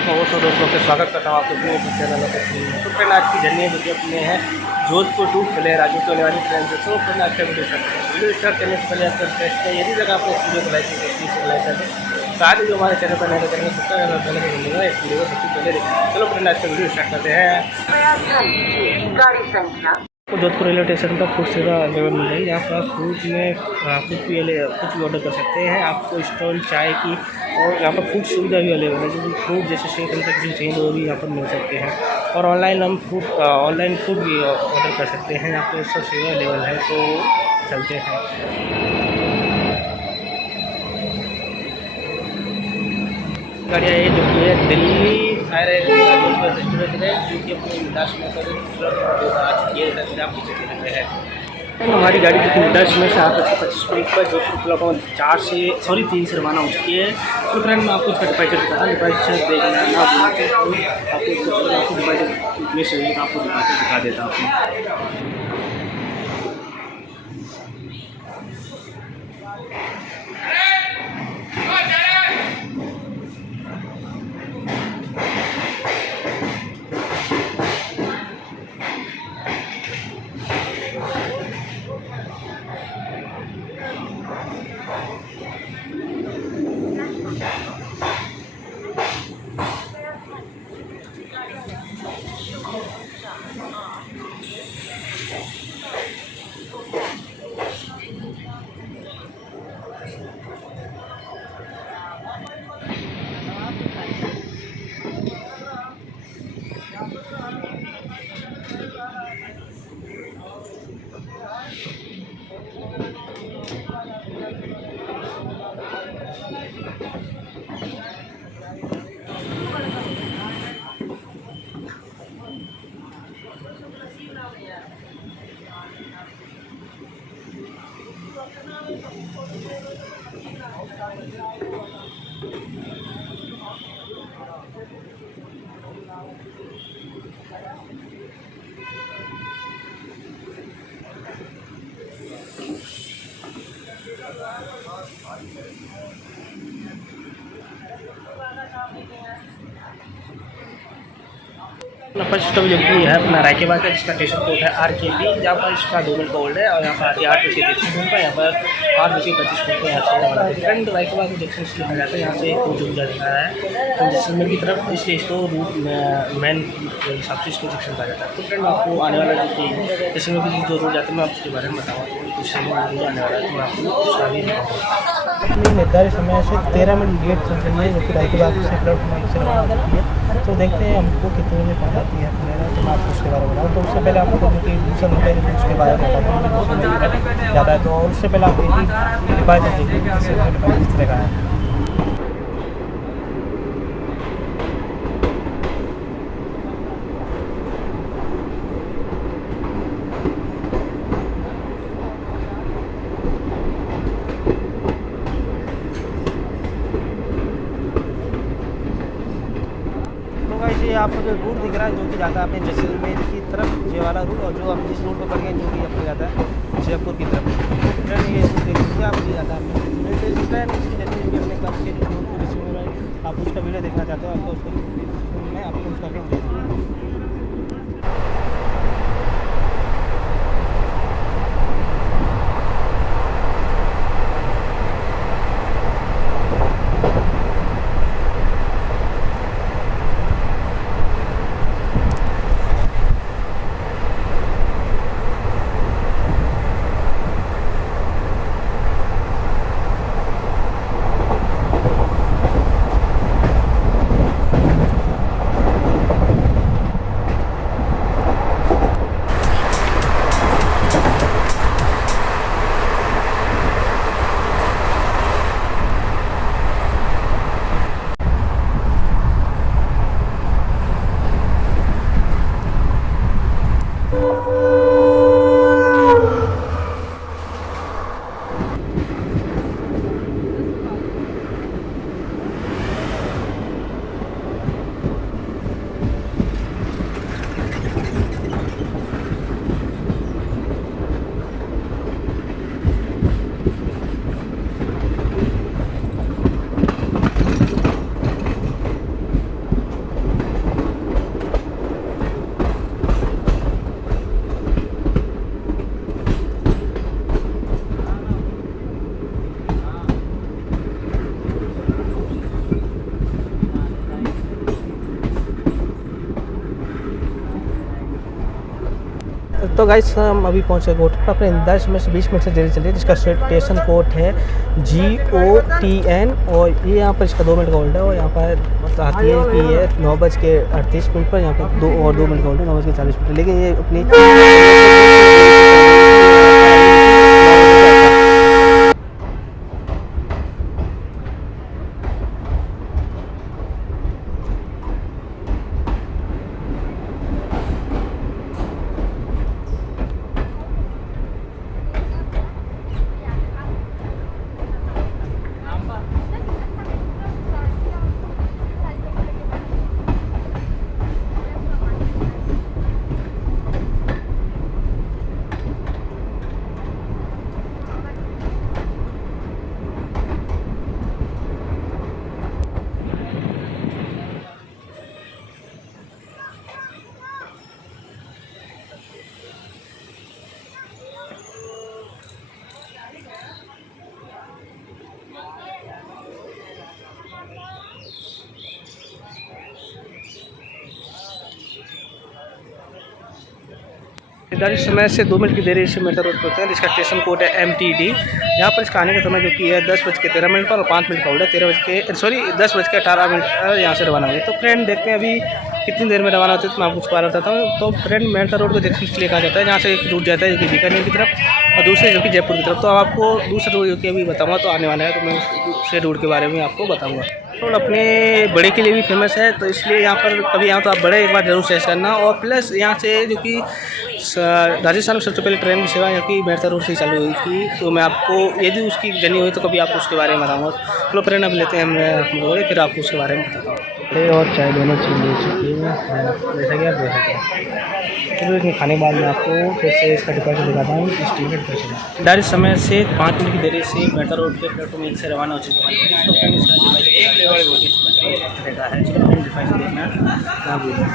आपका वो सब दोस्तों से स्वागत करता हूँ आपके अपने यूट्यूब चैनल पर। तो फ्रेंड आज की जर्नी है जो कि अपने हैं जोधपुर टू फुलेरा राजू की होने वाली ट्रेन से। तो फ्रेंड आज का वीडियो स्टार्ट करने से पहले आपका रिक्वेस्ट है, यदि जगह आपने इस वीडियो को लाइक कर दें, साथ ही जो हमारे चैनल पर नए करेंगे सबसे पहले मिलेगा इस वीडियो को सबसे पहले देखें। चलो फ्रेंड आज का वीडियो स्टार्ट करते हैं। गाड़ी संख्या तो जोधपुर रेलवे स्टेशन पर फूड सेवा अवेलेबल मिल जाएगी। यहाँ पर आप फूड में कुछ भी ऑर्डर कर सकते हैं। आपको स्टॉल चाय की और यहाँ पर फूड सुविधा भी अवेलेबल है, जो भी फूड जैसे शेक हम तक चाहिए वो भी यहाँ पर मिल सकते हैं। और ऑनलाइन हम ऑनलाइन फूड भी ऑर्डर कर सकते हैं। यहाँ पर सब सेवा अवेलेबल है। तो चलते हैं। गाड़ियाँ ये जो कि है दिल्ली फायर रेस्टोरेंट है, जो कि अपने इंडस में हमारी गाड़ी जो कि इंडस में से 25 पर जोधपुर 3 से रवाना हो चुकी है। तो फ्रेंड मैं आपको इसका डिपाइचर बता रहा हूँ। डिपाइचर देखना ना आपको डिपाइचर मिस होगी तो आपको डिपाइचर दिखा देता हूँ। फर्स्ट स्टॉप जो कि है अपना रायकेबाग है, जिसका स्टेशन कोड है RKB, जहाँ पर इसका 2 मिनट का होल्ड है। और यहाँ पर आती है 8 बजे 33 मिनट पर, यहाँ पर 8 बजे 25 मिनट पर यहाँ से फ्रेंड रायकेबाग जंक्शन से लिखा जाता है। यहाँ से कोच जा रहा है तो जैसलमेर की तरफ, इसलिए इसको रूट मेन हिसाब से इसको जंक्शन कहा जाता है। तो फ्रेंड आपको आने वाला जो कि जैसलमेर की जो रोड जाता है मैं आपके बारे में बताऊँगा। तो कुछ समय आने वाला है तो मैं आपको शादी अपनी निर्धारित समय से 13 मिनट लेट चल रही है, जो कि रायकेबाग से रवाना होती है। तो देखते हैं हमको कितने बजे पहुँचाती है फुलेरा, तो मैं आपको उसके बारे में बताऊँ। तो उससे पहले आपको जो कि दूसरा होता है उसके बारे में बताता हूँ ज़्यादा है। तो उससे पहले आप एक डिपाइचर देखिए किस तरह का है। ये आपको जो रूट दिख रहा है जो कि जाता है अपने जैसलमेर की तरफ, ये वाला रूट, और जो हम जिस रूट पर पड़ गए जो कि अपने जाता है जयपुर की तरफ। तो ट्रेन ये देख लीजिए आप, ये जाता है ट्रेन जैसे अपने कब से जोधपुर आप उसका वीडियो देखना चाहते हो आपको उसको मैं आपको उसका लिंक दे दूँगा। तो गाइस हम अभी पहुंचे कोट पर, अपने 10 में से 20 मिनट से देरी चल रही है, जिसका स्टेशन कोड है GOTN और ये यहाँ पर इसका 2 मिनट का होल्ड है। और यहाँ पर बताती है कि ये 9:38 पर, यहाँ पर 2 मिनट का होल्ड है, 9:40 लेकिन ये अपनी निर्धारित समय से 2 मिनट की देरी से मेट्रो रोड पहुँचा है, जिसका स्टेशन कोड है MTD। यहाँ पर इसका आने का समय जो कि है 10:13 पर और 5 मिनट का होल्ड है। 10:18 यहाँ से रवाना हुई। तो फ्रेंड देखते हैं अभी कितनी देर में रवाना होती है, तो मैं आपको उसके बारे में बताता हूँ। तो फ्रेंड मेट्रो रोड को जंक्शन के लिए कहा जाता है, जहाँ से एक रूट जाता है जो कि बीकानेर की तरफ और दूसरे जो कि जयपुर की तरफ। तो अब आपको दूसरा रूट जो कि अभी बताऊँगा तो आने वाला है, तो मैं उस दूसरे रूट के बारे में आपको बताऊँगा। रोड अपने बड़े के लिए भी फेमस है, तो इसलिए यहाँ पर कभी यहाँ तो आप बड़े एक बार जरूर चेक करना। और प्लस यहाँ से जो कि राजस्थान में सबसे पहले ट्रेन की सेवा यहाँ की मेरठ रोड से चालू हुई थी, तो मैं आपको यदि उसकी जर्नी हुई तो कभी आपको उसके बारे में बताऊँगा। चलो फ्रेंड अब लेते हैं हम फिर आपको उसके बारे में बताता हूँ। और चाय दोनों चीज़ ले चुकी है, जैसा कि आप देख सकते हैं। चलो इसमें खाने के बाद में आपको फिर से इसका डिपार्चर दिखाता हूँ। इस टिकट पर चला निर्धारित समय से 5 मिनट की देरी से मेट्रो रोड के प्लेटफॉर्म 1 से रवाना हो चुका है। तो फ्रेंड इसका है, चलो फ्रेंड डिपार्चर देखना ना भूलें।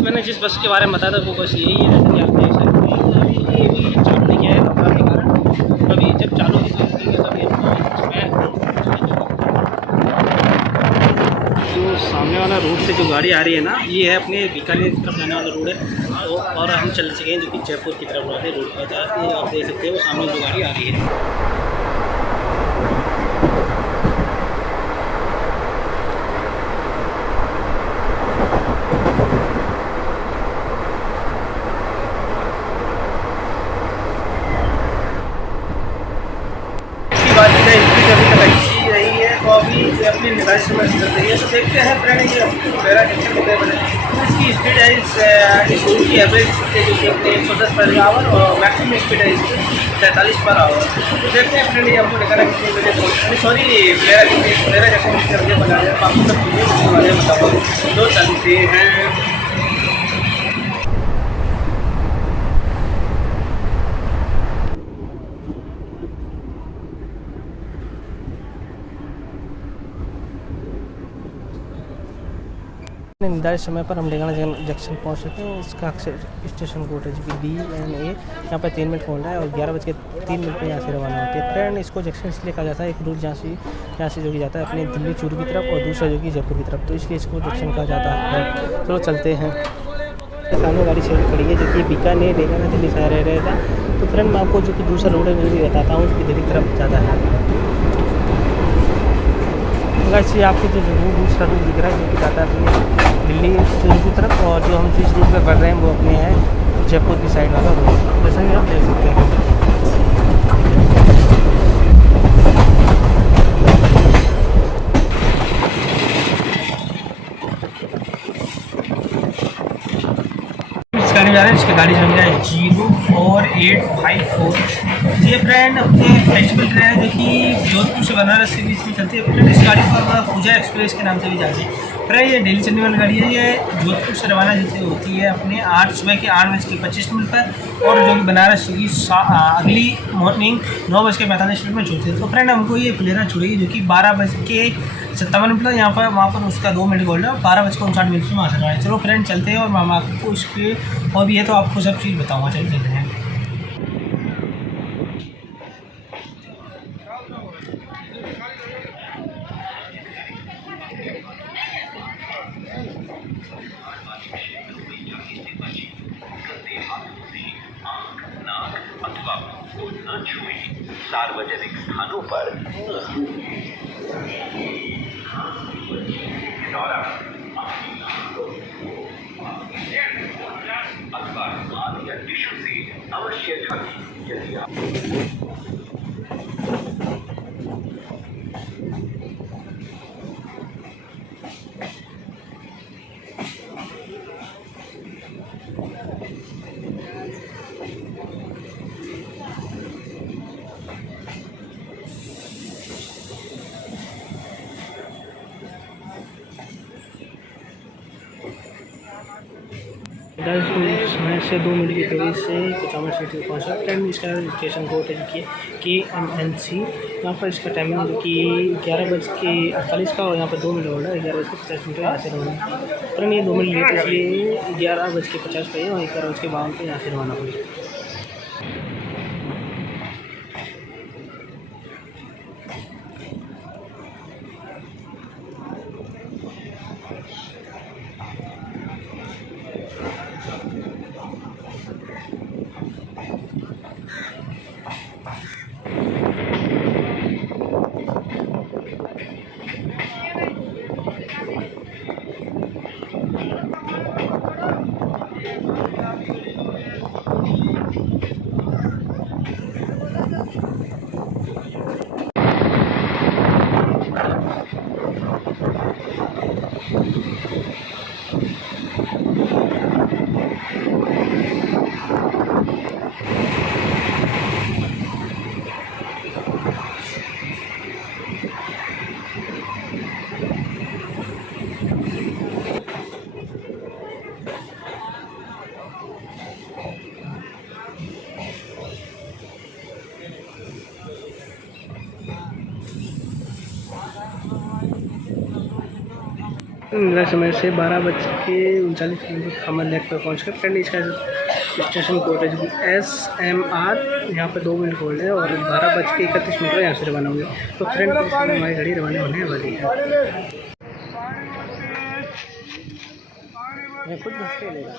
मैंने जिस बस के बारे में बताया था वो बस यही है, जैसे कि आप देख सकते हैं। ये भी चालू नहीं किया है बता के कारण, कभी जब चालू होगी तो तभी जो सामने वाला रोड से जो गाड़ी आ रही है ना, ये है अपने बीकानेर की तरफ जाने वाला रोड है। तो और हम चल सके जो कि जयपुर की तरफ वाले रोड पर था, ये आप देख सकते हैं वो सामने जो गाड़ी आ रही है। अपनी निर्धारित समय से चल रही है, तो देखते हैं फ्रेंड ये मेरा जंक्शन कितने बजे। इसकी स्पीड है इस रूट की एवरेज जो कि अपने 110 पर आवर और मैक्सिमम स्पीड है इसकी 43 पर आवर। तो देखते हैं फ्रेंड ये हमको दिखाना कितने बजे सॉरी मेरा जंक्शन कितने बजे बना है, आपको सब चीज़ें बारे में बताऊँ। तो चलते हैं। निर्धारित समय पर हम लेगाना जंक्शन पहुंच चुके हैं। इसका स्टेशन कोड है जो कि DNA। यहाँ पर 3 मिनट होल्ड है और 11:03 पर यहाँ से रवाना होते हैं। फ्रेंड इसको जंक्शन इसलिए कहा जाता है, एक रूट यहाँ से जो कि जाता है अपने दिल्ली चूरू की तरफ और दूसरा जो कि जयपुर की तरफ, तो इसलिए इसको जंक्शन कहा जाता है। चलो चलते हैं। सामने गाड़ी चल खड़ी है जो कि बीकानेर लेगाना दिल्ली से रहेगा। तो फ्रेंड मैं आपको जो कि दूसरा रूट है वो भी बताता हूँ, उसकी दिल्ली तरफ जाता है। वैसे आपको जो दूसरा रूट दिख रहा है जो कि जाता है दिल्ली चूरू की तरफ, और जो हम जिस रूट पर बढ़ रहे हैं वो अपने हैं जयपुर की साइड वाला रोड, जैसा कि आप देख सकते हैं। जा रहे हैं इसकी गाड़ी संख्या है 04854। ये फ्रेंड अपने फेस्टिवल ट्रेन है जो कि जोधपुर से बनारस के बीच में चलती है। फ्रेंड इस गाड़ी पर पूजा एक्सप्रेस के नाम से भी जाती है। फ्रेंड ये डेली चलने वाली गाड़ी है। ये जोधपुर से रवाना होती है अपने सुबह के 8:25 पर, और जो कि बनारस की अगली मॉर्निंग 9:45 में छोड़ती है। तो फ्रेंड हमको ये प्लेरा छोड़ेगी जो कि 12:57 यहाँ पर, वहाँ पर उसका 2 मिनट गोल्ड है। 12:59 में वहाँ से रहा है। चलो फ्रेंड चलते हैं, और मैं आपको उसके और भी है तो आपको सब चीज़ बताऊँगा। चलते हैं। सार्वजनिक स्थानों पर अथवा या टिश्यू से अवश्य ढकें यदि आप समय से 2 मिनट की देरी से कुचामन सिटी पहुँचा। फ्रेंड इसका रजिस्ट्रेशन कोड है KMNC। यहाँ पर इसका टाइमिंग जो कि 11:48 का, और यहाँ पर 2 मिनट होल्ड है। 11:50 यहाँ से रवाना। फ्रेंड ये 2 मिनट लेट इसलिए 11:50 पे है, और 11:52 पे यहाँ से रवाना हुई। मेरा समय से 12:39 पर खमन लेक पर पहुँच कर। फ्रेंड इसका स्टेशन कोड है SMR। यहाँ पर 2 मिनट होल्ड है, और 12:31 पर यहाँ से रवाना हुए। तो फ्रेंड हमारी गाड़ी रवाना होने वाली है। मैं खुद घंटे लेगा।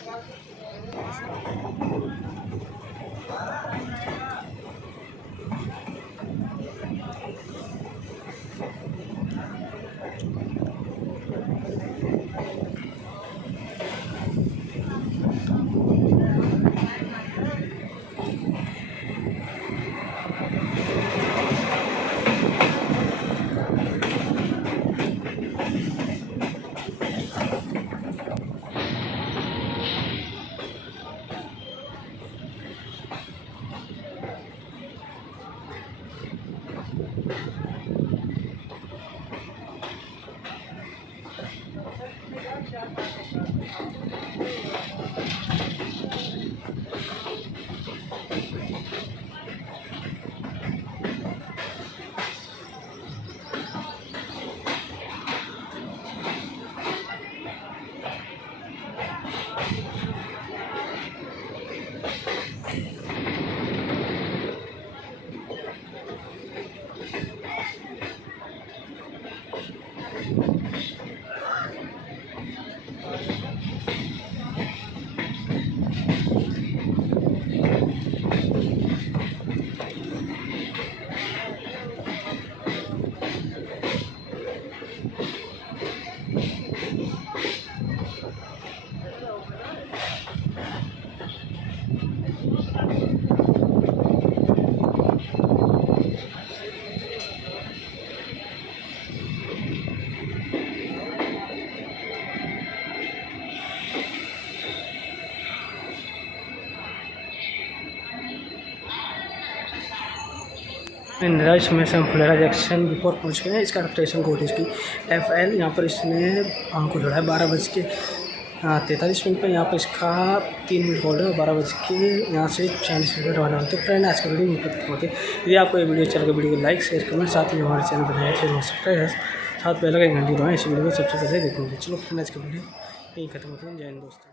निराश में से हम फुलेरा जंक्शन बिफोर पहुँच गए हैं। इसका स्टेशन कोड इसकी FL। यहाँ पर इसने हमको जोड़ा है 12:43 पर। यहाँ पर इसका 3 मिनट होल्ड है और 12 यहाँ से 40 मिनट रवाना होते हैं। फ्रेंड आज का वीडियो यहीं खत्म होते हैं। यदि आपको ये वीडियो अच्छा लगे वीडियो को लाइक शेयर कमेंट, साथ ही हमारे चैनल बनाए थे सब्सक्राइब है, साथ पहले का घंटी दबाएं इसी वीडियो को सबसे पहले देखोगे। चलो फ्रेंड आज का वीडियो यहीं खत्म होते हैं। जय हिंद दोस्तों।